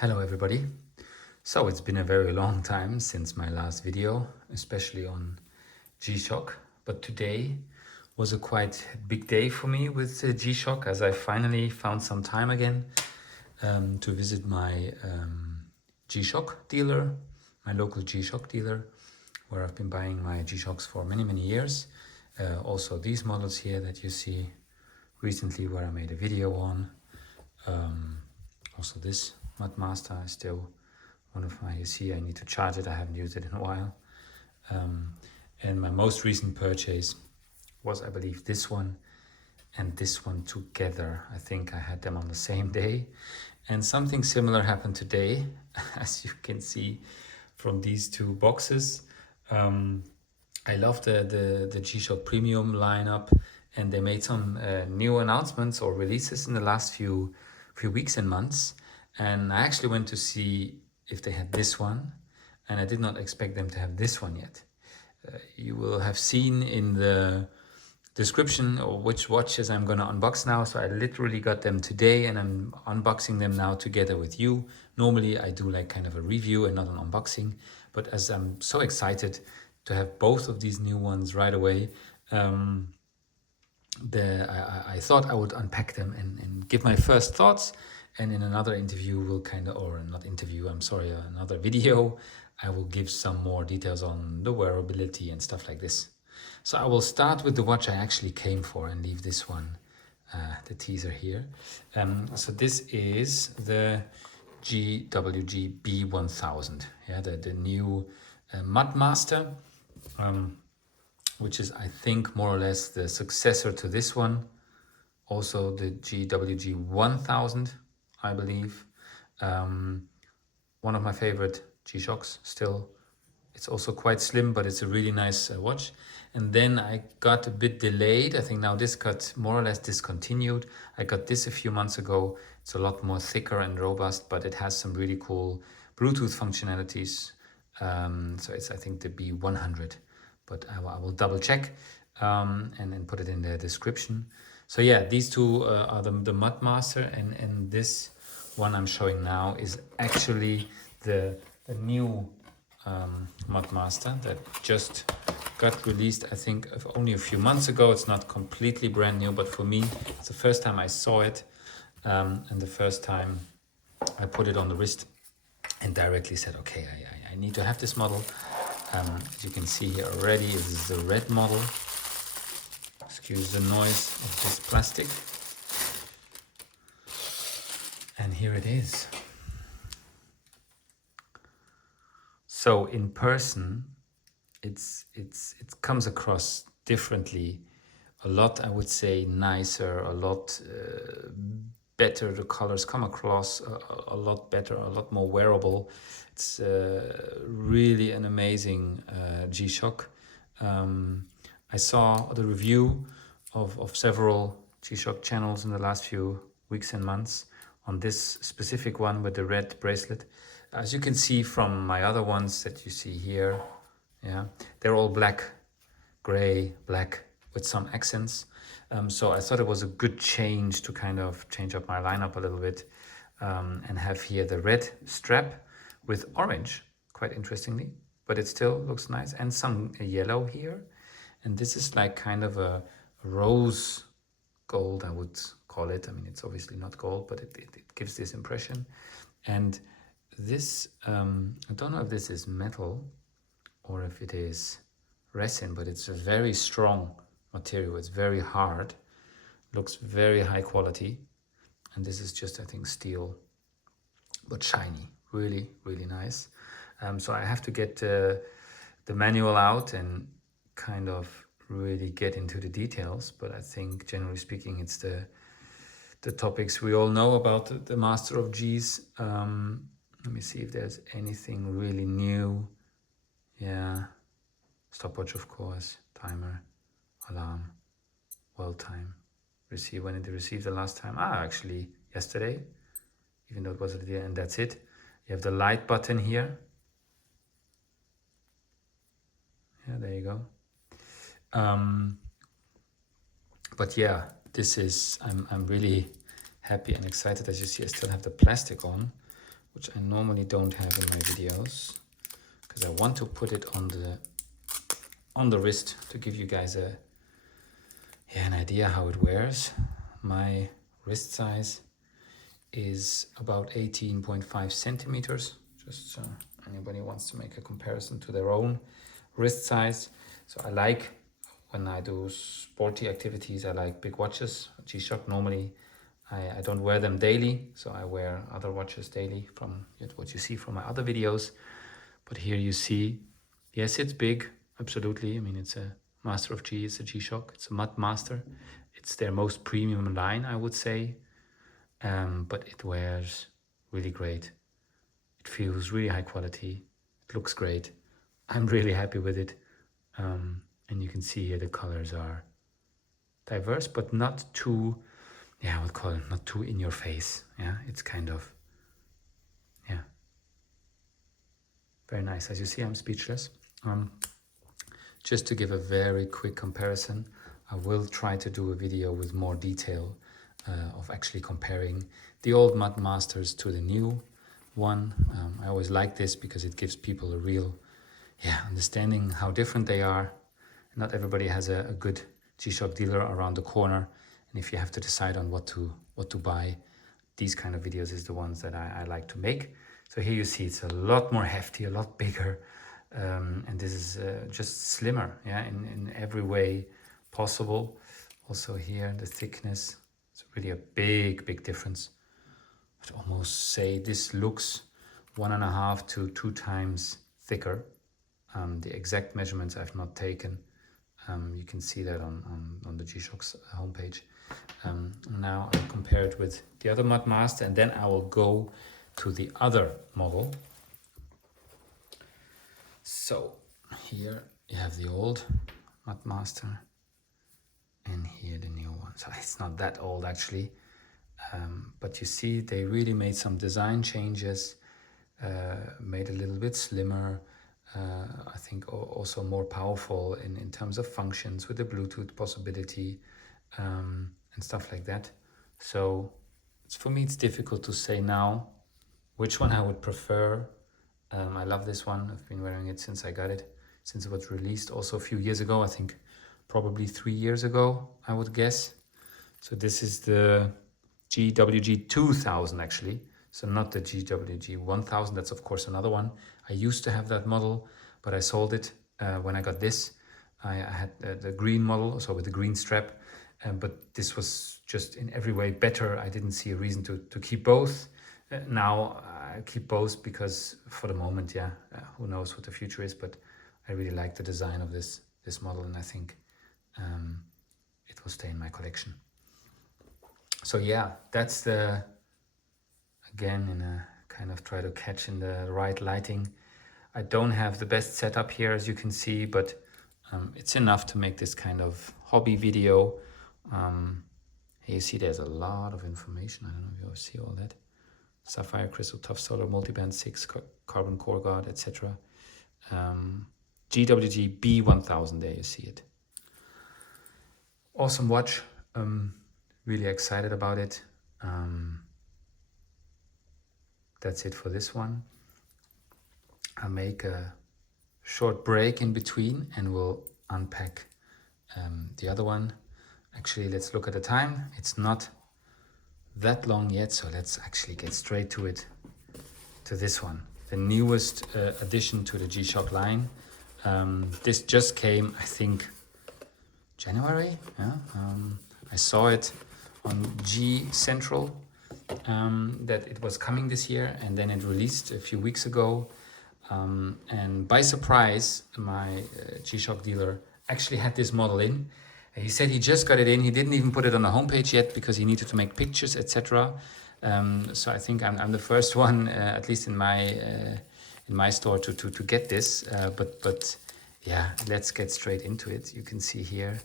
Hello everybody. So it's been a very long time since my last video, especially on G-Shock, but today was a quite big day for me with G-Shock as I finally found some time again to visit my G-Shock dealer, my local G-Shock dealer, where I've been buying my G-Shocks for many years. Also these models here that you see recently where I made a video on. Also this Mudmaster is still one of my, you see I need to charge it, I haven't used it in a while. And my most recent purchase was, I believe, this one and this one together. I think I had them on the same day. And something similar happened today, as you can see from these two boxes. I love the G-Shock Premium lineup, and they made some new announcements or releases in the last few weeks and months. And I actually went to see if they had this one, and I did not expect them to have this one yet. You will have seen in the description or which watches I'm going to unbox now. So I literally got them today and I'm unboxing them now together with you. Normally I do like kind of a review and not an unboxing, but as I'm so excited to have both of these new ones right away, I thought I would unpack them and give my first thoughts. And in another interview, we'll kind of, or not interview, I'm sorry, another video, I will give some more details on the wearability and stuff like this. So I will start with the watch I actually came for and leave this one, the teaser here. So this is the GWG-B1000, yeah, the new Mudmaster, which is, I think, more or less the successor to this one. Also the GWG-1000, I believe. One of my favorite G-Shocks still. It's also quite slim, but it's a really nice watch. And then I got a bit delayed. I think now this got more or less discontinued. I got this a few months ago. It's a lot more thicker and robust, but it has some really cool Bluetooth functionalities. So it's, I think, the B100, but I will double check and then put it in the description. So yeah, these two are the Mudmaster, and this one I'm showing now is actually the new Mudmaster that just got released, I think, only a few months ago. It's not completely brand new, but for me, it's the first time I saw it and the first time I put it on the wrist and directly said, okay, I need to have this model. As you can see here already, this is the red model. Excuse the noise of this plastic. And here it is. So in person, it comes across differently. A lot, I would say, nicer, a lot better. The colors come across a lot better, a lot more wearable. It's really an amazing G-Shock. I saw the review of several G-Shock channels in the last few weeks and months on this specific one with the red bracelet. As you can see from my other ones that you see here, yeah, they're all black, gray, black with some accents. So I thought it was a good change to kind of change up my lineup a little bit and have here the red strap with orange, quite interestingly, but it still looks nice, and some yellow here. And this is like kind of a rose gold, I would call it. I mean, it's obviously not gold, but it gives this impression. And this, I don't know if this is metal or if it is resin, but it's a very strong material. It's very hard, looks very high quality. And this is just, I think, steel, but shiny, really, really nice. So I have to get the manual out and kind of really get into the details, but I think generally speaking it's the topics we all know about the Master of G's. Let me see if there's anything really new. Yeah, stopwatch, of course, timer, alarm, well time, receive when it received the last time. Actually yesterday, even though it was at the end, that's it. You have the light button here. Yeah, there you go. But yeah, this is, I'm really happy and excited. As you see, I still have the plastic on, which I normally don't have in my videos, because I want to put it on the wrist to give you guys an idea how it wears. My wrist size is about 18.5 centimeters, just so anybody wants to make a comparison to their own wrist size. So I like, when I do sporty activities, I like big watches. G-Shock, normally I don't wear them daily, so I wear other watches daily from what you see from my other videos. But here you see, yes, it's big, absolutely. I mean, it's a Master of G, it's a G-Shock, it's a Mudmaster. It's their most premium line, I would say. But it wears really great. It feels really high quality. It looks great. I'm really happy with it. And you can see here the colors are diverse, but not too, I would call it not too in your face. Yeah, it's kind of, very nice. As you see, I'm speechless. Just to give a very quick comparison, I will try to do a video with more detail of actually comparing the old Mudmasters to the new one. I always like this because it gives people a real understanding how different they are. Not everybody has a good G-Shock dealer around the corner, and if you have to decide on what to buy, these kind of videos is the ones that I like to make. So here you see it's a lot more hefty, a lot bigger, and this is just slimmer, in every way possible. Also here, the thickness, it's really a big difference. I'd almost say this looks 1.5 to 2 times thicker. The exact measurements I've not taken. You can see that on the G-Shock's homepage. Now I'll compare it with the other Mudmaster, and then I will go to the other model. So here you have the old Mudmaster, and here the new one. So it's not that old actually, but you see they really made some design changes, made a little bit slimmer. I think also more powerful in terms of functions with the Bluetooth possibility and stuff like that. So for me it's difficult to say now which one I would prefer. I love this one. I've been wearing it since I got it, since it was released also a few years ago. I think probably 3 years ago, I would guess. So this is the GWG-B1000 actually. So not the GWG-B1000, that's of course another one. I used to have that model, but I sold it when I got this. I had the green model, so with the green strap, but this was just in every way better. I didn't see a reason to keep both. Now I keep both because for the moment, who knows what the future is, but I really like the design of this model, and I think it will stay in my collection. So that's again, in a kind of try to catch in the right lighting. I don't have the best setup here, as you can see, but it's enough to make this kind of hobby video. Here you see there's a lot of information. I don't know if you see all that. Sapphire, crystal, tough solar, multiband 6, carbon core guard, etc. GWG-B1000, there you see it. Awesome watch. Really excited about it. That's it for this one. I'll make a short break in between and we'll unpack the other one. Actually, let's look at the time. It's not that long yet, so let's actually get straight to it, to this one, the newest addition to the G-Shock line. This just came, I think, January. I saw it on G Central that it was coming this year, and then it released a few weeks ago. And by surprise, my G-Shock dealer actually had this model in. He said he just got it in. He didn't even put it on the homepage yet because he needed to make pictures, etc. So I think I'm the first one, at least in my store, to get this. But let's get straight into it. You can see here,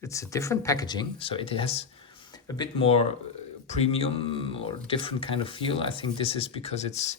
it's a different packaging, so it has a bit more premium or different kind of feel. I think this is because it's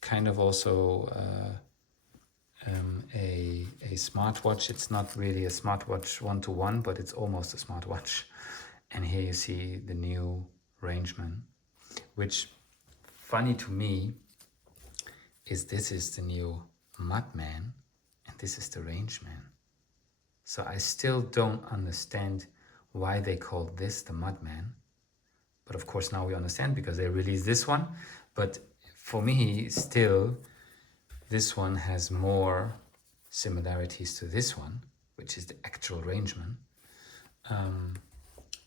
kind of also a smartwatch. It's not really a smartwatch one-to-one, but it's almost a smartwatch. And here you see the new Rangeman, which, funny to me, is this is the new Mudman and this is the Rangeman. So I still don't understand why they called this the Mudman. But of course now we understand because they released this one. But for me, still, this one has more similarities to this one, which is the actual Rangeman.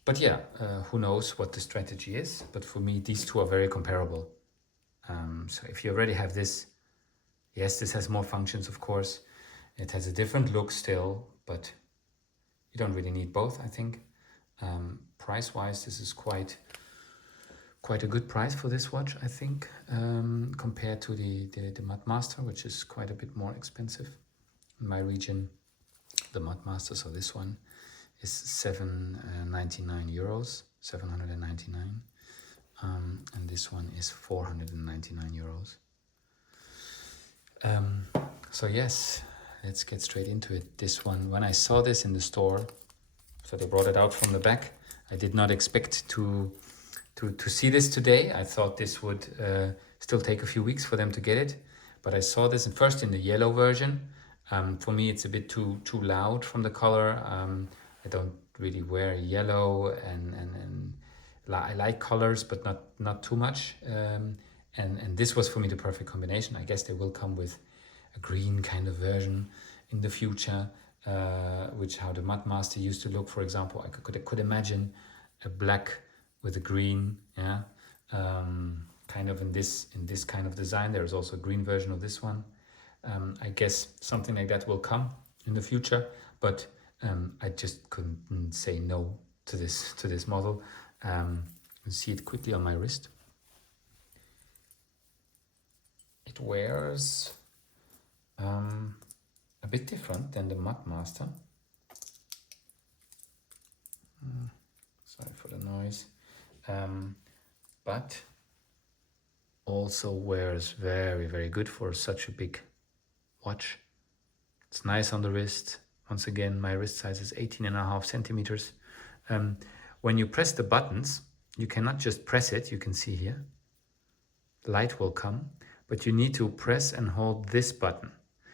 But yeah, who knows what the strategy is. But for me, these two are very comparable. So if you already have this, yes, this has more functions, of course. It has a different look still, but you don't really need both, I think. Price-wise, this is quite a good price for this watch, I think, compared to the Mudmaster, which is quite a bit more expensive. In my region, the Mudmaster, so this one is 799 euros, 799. And this one is 499 euros. So yes, let's get straight into it. This one, when I saw this in the store, so they brought it out from the back. I did not expect to see this today. I thought this would still take a few weeks for them to get it. But I saw this first in the yellow version. For me, it's a bit too loud from the color. I don't really wear yellow, and I like colors, but not too much. And this was for me the perfect combination. I guess they will come with a green kind of version in the future, which how the Mudmaster used to look, for example. I could imagine a black with a green, yeah, kind of in this kind of design. There's also a green version of this one. I guess something like that will come in the future, but I just couldn't say no to this model. You see it quickly on my wrist. It wears a bit different than the Mudmaster. Sorry for the noise. But also wears very, very good for such a big watch. It's nice on the wrist. Once again, my wrist size is 18.5 centimeters. When you press the buttons, you cannot just press it. You can see here, light will come, but you need to press and hold this button.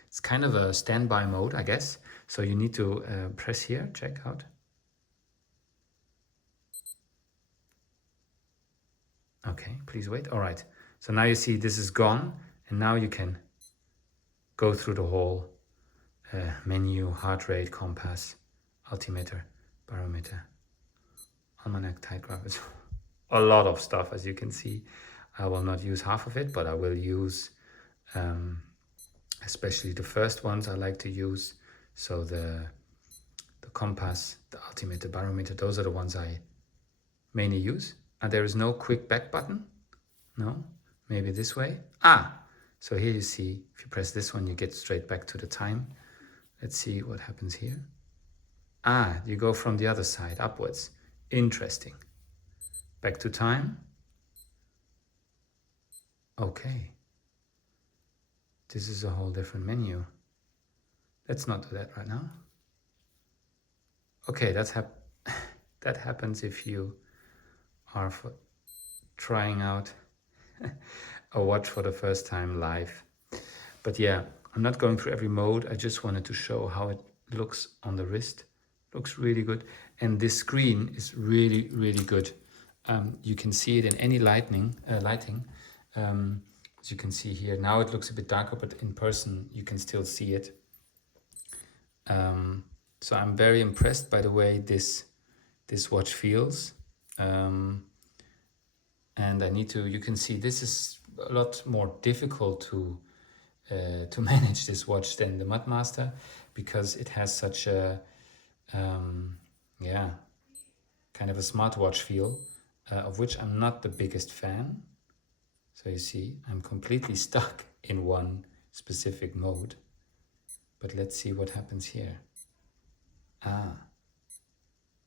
It's kind of a standby mode, I guess. So you need to press here, check out. Okay, please wait. All right. So now you see this is gone, and now you can go through the whole menu, heart rate, compass, altimeter, barometer, almanac, tide graph. A lot of stuff, as you can see. I will not use half of it, but I will use especially the first ones I like to use. So the compass, the altimeter, barometer, those are the ones I mainly use. And there is no quick back button. No, maybe this way. So here you see, if you press this one, you get straight back to the time. Let's see what happens here. You go from the other side upwards. Interesting. Back to time. Okay. This is a whole different menu. Let's not do that right now. Okay, that happens if you are trying out a watch for the first time live. But yeah, I'm not going through every mode. I just wanted to show how it looks on the wrist. Looks really good. And this screen is really, really good. You can see it in any lighting. As you can see here, now it looks a bit darker, but in person you can still see it. So I'm very impressed by the way this watch feels. And you can see this is a lot more difficult to manage this watch than the Mudmaster, because it has such a kind of a smartwatch feel, of which I'm not the biggest fan. So you see, I'm completely stuck in one specific mode. But let's see what happens here.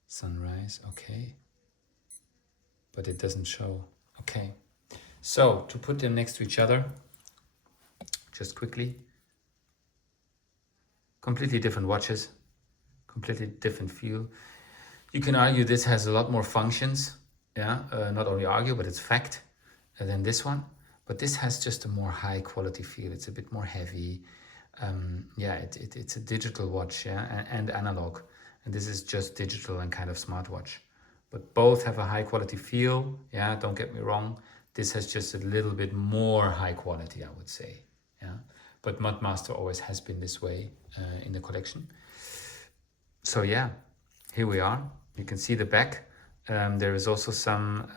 Sunrise, okay. But it doesn't show. Okay. So to put them next to each other, just quickly. Completely different watches, completely different feel. You can argue this has a lot more functions. Yeah, not only argue, but it's fact than this one. But this has just a more high quality feel. It's a bit more heavy. Yeah, it's a digital watch, yeah, and analog. And this is just digital and kind of smartwatch. But both have a high quality feel, yeah, don't get me wrong. This has just a little bit more high quality, I would say, yeah. But Mudmaster always has been this way in the collection. So yeah, here we are. You can see the back. There is also some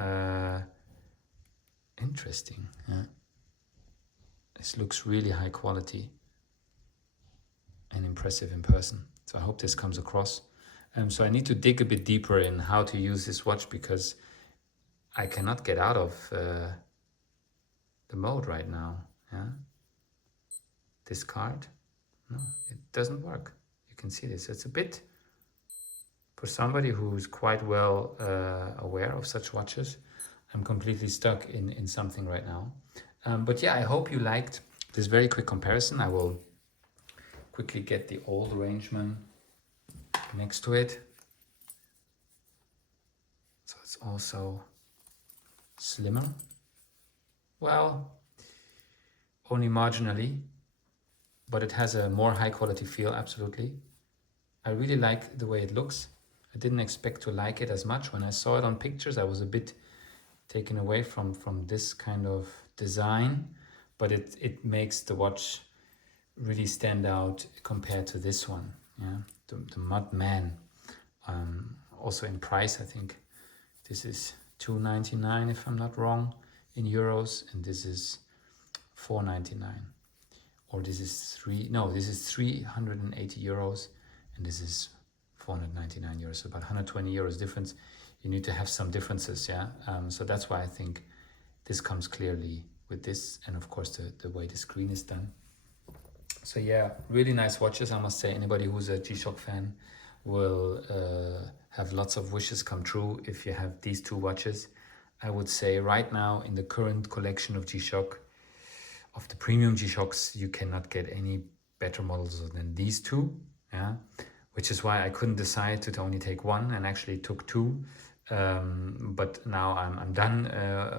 interesting. Yeah. This looks really high quality and impressive in person. So I hope this comes across. So I need to dig a bit deeper in how to use this watch because I cannot get out of the mode right now. Yeah. Discard. No, it doesn't work. You can see this. It's a bit, for somebody who's quite well aware of such watches, I'm completely stuck in something right now. But yeah, I hope you liked this very quick comparison. I will quickly get the old Rangeman next to it. So it's also slimmer. Well, only marginally, but it has a more high quality feel, absolutely. I really like the way it looks. I didn't expect to like it as much. When I saw it on pictures, I was a bit taken away from this kind of design, but it makes the watch really stand out compared to this one, yeah, the Mudman. Also in price, I think this is $299 if I'm not wrong in euros, and this is $499, or this is 380 euros, and this is 499 euros, so about 120 euros difference. You need to have some differences, yeah. So that's why I think this comes clearly with this, and of course the way the screen is done. So yeah, really nice watches, I must say. Anybody who's a G-Shock fan will have lots of wishes come true if you have these two watches. I would say right now in the current collection of G-Shock, of the premium G-Shocks, you cannot get any better models than these two, yeah. Which is why I couldn't decide to only take one, and actually took two. But now I'm done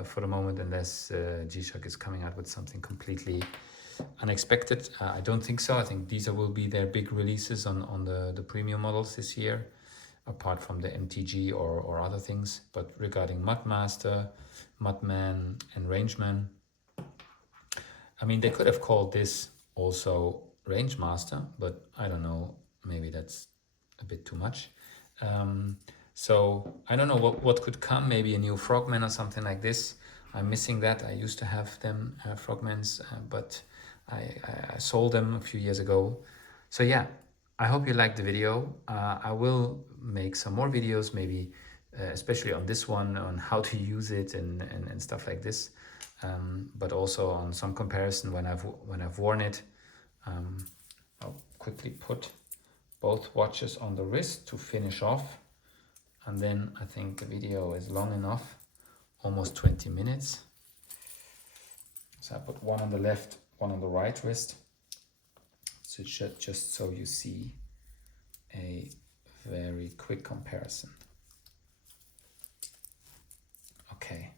for the moment, unless G-Shock is coming out with something completely unexpected. I don't think so. I think these will be their big releases on the premium models this year, apart from the MTG or other things. But regarding Mudmaster, Mudman and Rangeman, I mean, they could have called this also Rangemaster, but I don't know, maybe that's a bit too much. So I don't know what could come, maybe a new Frogman or something like this. I'm missing that. I used to have them, Frogmans, but I sold them a few years ago. So yeah, I hope you liked the video. I will make some more videos, maybe especially on this one, on how to use it and stuff like this. But also on some comparison when I've worn it. I'll quickly put both watches on the wrist to finish off, and then I think the video is long enough, almost 20 minutes. So I put one on the left, one on the right wrist, so just so you see a very quick comparison. Okay,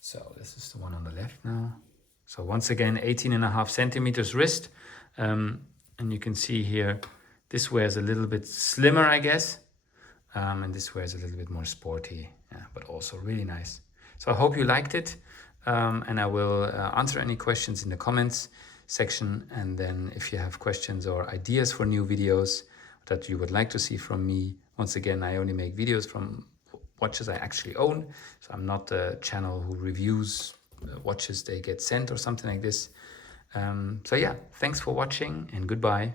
so this is the one on the left now. So once again, 18.5 centimeters wrist, and you can see here this wears a little bit slimmer, I guess, and this wears a little bit more sporty, yeah, but also really nice. So I hope you liked it, and I will answer any questions in the comments section. And then if you have questions or ideas for new videos that you would like to see from me, once again, I only make videos from watches I actually own, so I'm not a channel who reviews watches they get sent or something like this. So yeah, thanks for watching and goodbye.